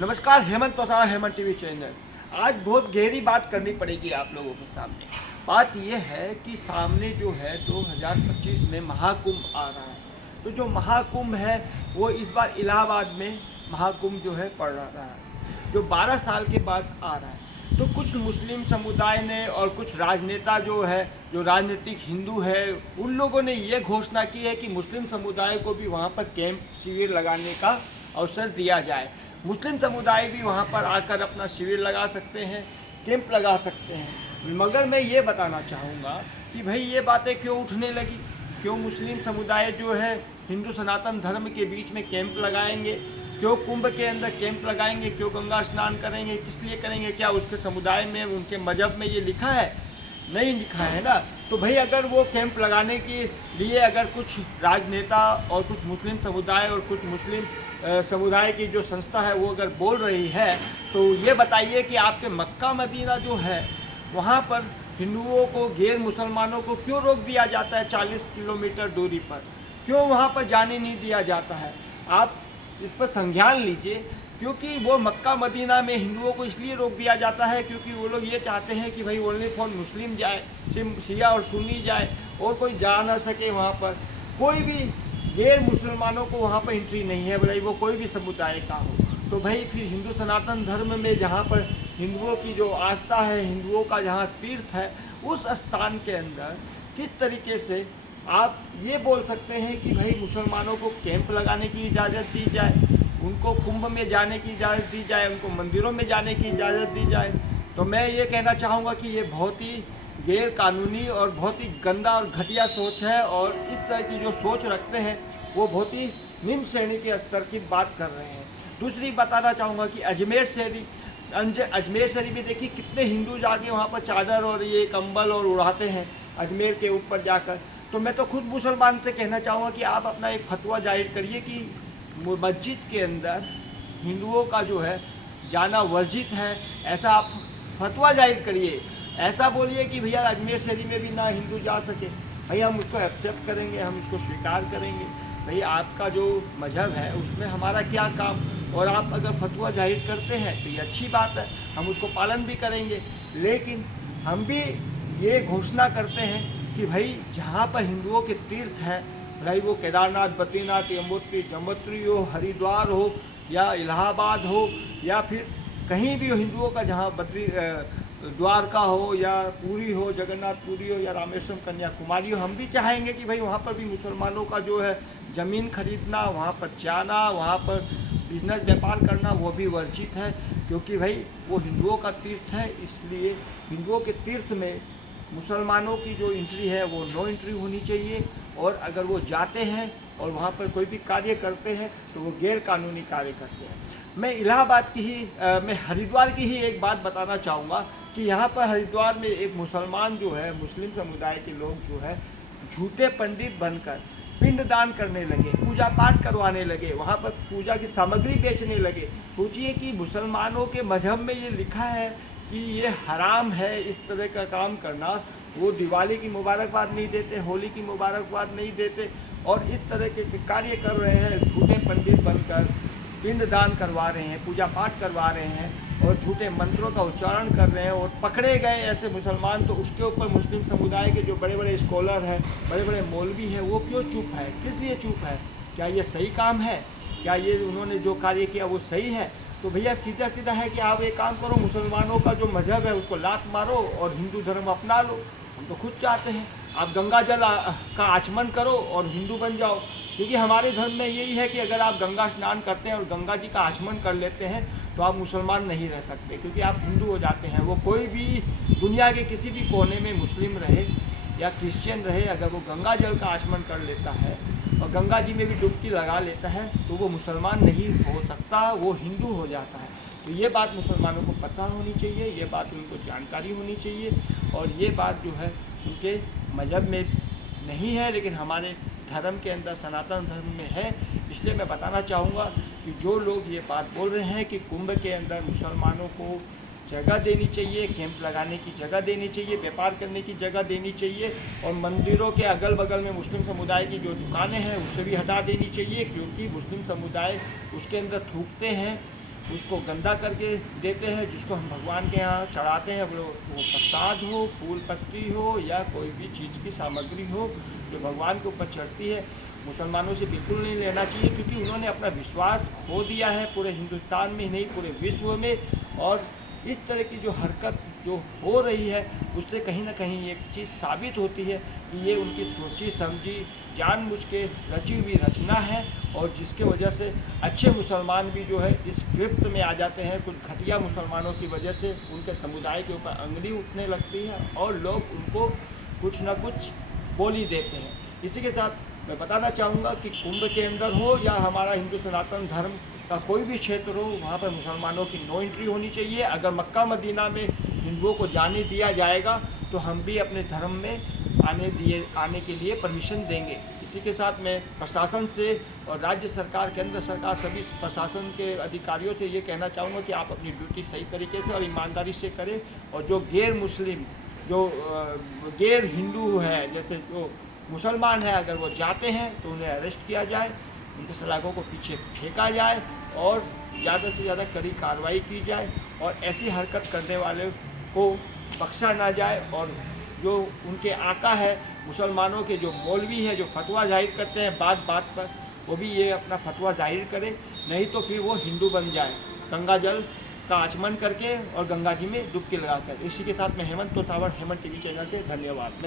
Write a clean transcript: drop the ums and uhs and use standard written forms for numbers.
नमस्कार, Hemant तोसारा, Hemant TV channel. आज बहुत गहरी बात करनी पड़ेगी आप लोगों के सामने। बात यह है कि सामने जो है 2025 में महाकुंभ आ रहा है। तो जो महाकुंभ है वो इस बार इलाहाबाद में महाकुंभ जो है पड़ रहा है, जो 12 साल के बाद आ रहा है। तो कुछ मुस्लिम समुदाय ने और कुछ राजनेता जो है, जो राजनीतिक हिंदू है, उन लोगों ने ये घोषणा की है कि मुस्लिम समुदाय को भी वहाँ पर कैंप शिविर लगाने का अवसर दिया जाए। मुस्लिम समुदाय भी वहाँ पर आकर अपना शिविर लगा सकते हैं, कैंप लगा सकते हैं। मगर मैं ये बताना चाहूँगा कि भाई ये बातें क्यों उठने लगी, क्यों मुस्लिम समुदाय जो है हिंदू सनातन धर्म के बीच में कैंप लगाएंगे, क्यों कुंभ के अंदर कैंप लगाएंगे, क्यों गंगा स्नान करेंगे, किस लिए करेंगे? क्या उसके समुदाय में, उनके मजहब में ये लिखा है? नहीं लिखा है ना। तो भाई अगर वो कैंप लगाने के लिए अगर कुछ राजनेता और कुछ मुस्लिम समुदाय और कुछ मुस्लिम समुदाय की जो संस्था है वो अगर बोल रही है, तो ये बताइए कि आपके मक्का मदीना जो है वहाँ पर हिंदुओं को, गैर मुसलमानों को क्यों रोक दिया जाता है 40 किलोमीटर दूरी पर? क्यों वहाँ पर जाने नहीं दिया जाता है? आप इस पर संज्ञान लीजिए। क्योंकि वो मक्का मदीना में हिंदुओं को इसलिए रोक दिया जाता है क्योंकि वो लोग ये चाहते हैं कि भाई ओनली फॉर मुस्लिम जाए, शिया और सुन्नी जाए, और कोई जा ना सके वहाँ पर। कोई भी गैर मुसलमानों को वहाँ पर एंट्री नहीं है, भाई वो कोई भी समुदाय का हो। तो भाई फिर हिंदू सनातन धर्म में जहाँ पर हिंदुओं की जो आस्था है, हिंदुओं का जहाँ तीर्थ है, उस स्थान के अंदर किस तरीके से आप ये बोल सकते हैं कि भाई मुसलमानों को कैंप लगाने की इजाज़त दी जाए, उनको कुंभ में जाने की इजाज़त दी जाए, उनको मंदिरों में जाने की इजाज़त दी जाए? तो मैं ये कहना चाहूँगा कि ये बहुत ही गैर कानूनी और बहुत ही गंदा और घटिया सोच है, और इस तरह की जो सोच रखते हैं वो बहुत ही निम्न श्रेणी के स्तर की बात कर रहे हैं। दूसरी बताना चाहूँगा कि अजमेर शरीफ में देखिए कितने हिंदू जाके वहाँ पर चादर और ये कंबल और उड़ाते हैं अजमेर के ऊपर जाकर। तो मैं तो खुद मुसलमान से कहना चाहूँगा कि आप अपना एक फतवा जाहिर करिए कि मस्जिद के अंदर हिंदुओं का जो है जाना वर्जित है, ऐसा आप फतवा जाहिर करिए। ऐसा बोलिए कि भैया अजमेर शरीफ में भी ना हिंदू जा सके। भैया हम उसको एक्सेप्ट करेंगे, हम इसको स्वीकार करेंगे। भाई आपका जो मजहब है उसमें हमारा क्या काम? और आप अगर फतवा जाहिर करते हैं तो ये अच्छी बात है, हम उसको पालन भी करेंगे। लेकिन हम भी ये घोषणा करते हैं कि भाई जहाँ पर हिंदुओं के तीर्थ हैं, भाई वो केदारनाथ, बद्रीनाथ, यमुनोत्री हो, हरिद्वार हो, या इलाहाबाद हो, या फिर कहीं भी हो हिंदुओं का, जहाँ द्वारका हो, या पुरी हो, जगन्नाथपुरी हो, या रामेश्वरम कन्याकुमारी हो, हम भी चाहेंगे कि भाई वहाँ पर भी मुसलमानों का जो है ज़मीन खरीदना, वहाँ पर जाना, वहाँ पर बिजनेस व्यापार करना वो भी वर्जित है। क्योंकि भाई वो हिंदुओं का तीर्थ है, इसलिए हिंदुओं के तीर्थ में मुसलमानों की जो एंट्री है वो नो एंट्री होनी चाहिए। और अगर वो जाते हैं और वहाँ पर कोई भी कार्य करते हैं तो वो गैर कानूनी कार्य करते हैं। मैं इलाहाबाद की ही मैं हरिद्वार की ही एक बात बताना चाहूँगा कि यहाँ पर हरिद्वार में एक मुसलमान जो है, मुस्लिम समुदाय के लोग जो है झूठे पंडित बनकर पिंडदान करने लगे, पूजा पाठ करवाने लगे, वहाँ पर पूजा की सामग्री बेचने लगे। सोचिए कि मुसलमानों के मजहब में ये लिखा है कि ये हराम है इस तरह का काम करना। वो दिवाली की मुबारकबाद नहीं देते, होली की मुबारकबाद नहीं देते, और इस तरह के कार्य कर रहे हैं। झूठे पंडित बनकर पिंडदान करवा रहे हैं, पूजा पाठ करवा रहे हैं, और झूठे मंत्रों का उच्चारण कर रहे हैं, और पकड़े गए ऐसे मुसलमान। तो उसके ऊपर मुस्लिम समुदाय के जो बड़े बड़े स्कॉलर हैं, बड़े बड़े मौलवी हैं, वो क्यों चुप है? किस लिए चुप है? क्या ये सही काम है? क्या ये उन्होंने जो कार्य किया वो सही है? तो भैया सीधा सीधा है कि आप एक काम करो, मुसलमानों का जो मजहब है उसको लात मारो और हिंदू धर्म अपना लो। हम तो खुद चाहते हैं आप गंगा जल का आचमन करो और हिंदू बन जाओ। क्योंकि हमारे धर्म में यही है कि अगर आप गंगा स्नान करते हैं और गंगा जी का आचमन कर लेते हैं तो आप मुसलमान नहीं रह सकते, क्योंकि आप हिंदू हो जाते हैं। वो कोई भी दुनिया के किसी भी कोने में मुस्लिम रहे या क्रिश्चियन रहे, अगर वो गंगा जल का आचमन कर लेता है और गंगा जी में भी डुबकी लगा लेता है तो वो मुसलमान नहीं हो सकता, वो हिंदू हो जाता है। तो ये बात मुसलमानों को पता होनी चाहिए, ये बात उनको जानकारी होनी चाहिए, और ये बात जो है उनके मजहब में नहीं है लेकिन हमारे धर्म के अंदर, सनातन धर्म में है। इसलिए मैं बताना चाहूँगा कि जो लोग ये बात बोल रहे हैं कि कुंभ के अंदर मुसलमानों को जगह देनी चाहिए, कैंप लगाने की जगह देनी चाहिए, व्यापार करने की जगह देनी चाहिए, और मंदिरों के अगल बगल में मुस्लिम समुदाय की जो दुकानें हैं उससे भी हटा देनी चाहिए, क्योंकि मुस्लिम समुदाय उसके अंदर थूकते हैं उसको गंदा करके देते हैं, जिसको हम भगवान के यहाँ चढ़ाते हैं, वो प्रसाद हो, फूल पत्ती हो या कोई भी चीज़ की सामग्री हो जो भगवान के ऊपर चढ़ती है, मुसलमानों से बिल्कुल नहीं लेना चाहिए, क्योंकि उन्होंने अपना विश्वास खो दिया है पूरे हिंदुस्तान में ही नहीं, पूरे विश्व में। और इस तरह की जो हरकत जो हो रही है उससे कहीं ना कहीं एक चीज़ साबित होती है कि ये उनकी सोची समझी जानबूझ के रची हुई रचना है, और जिसके वजह से अच्छे मुसलमान भी जो है इस गिरफ्त में आ जाते हैं। कुछ घटिया मुसलमानों की वजह से उनके समुदाय के ऊपर अंगली उठने लगती है और लोग उनको कुछ ना कुछ बोली देते हैं। इसी के साथ मैं बताना चाहूँगा कि कुंभ के अंदर हो या हमारा हिंदू सनातन धर्म का कोई भी क्षेत्र हो, वहाँ पर मुसलमानों की नो एंट्री होनी चाहिए। अगर मक्का मदीना में हिंदुओं को जाने दिया जाएगा तो हम भी अपने धर्म में आने के लिए परमिशन देंगे। इसी के साथ मैं प्रशासन से और राज्य सरकार, केंद्र सरकार, सभी प्रशासन के अधिकारियों से ये कहना चाहूँगा कि आप अपनी ड्यूटी सही तरीके से और ईमानदारी से करें, और जो गैर मुस्लिम, जो गैर हिंदू है, जैसे जो मुसलमान है, अगर वो जाते हैं तो उन्हें अरेस्ट किया जाए, उनके सलाखों को पीछे फेंका जाए और ज़्यादा से ज़्यादा कड़ी कार्रवाई की जाए, और ऐसी हरकत करने वाले को बख्शा ना जाए। और जो उनके आका है, मुसलमानों के जो मौलवी है, जो फतवा जाहिर करते हैं बात बात पर, वो भी ये अपना फतवा जाहिर करें, नहीं तो फिर वो हिंदू बन जाए गंगा जल का आचमन करके और गंगा जी में डुबकी लगाकर। इसी के साथ मैं हेमंत तोतावड़, हेमंत टीवी चैनल से धन्यवाद।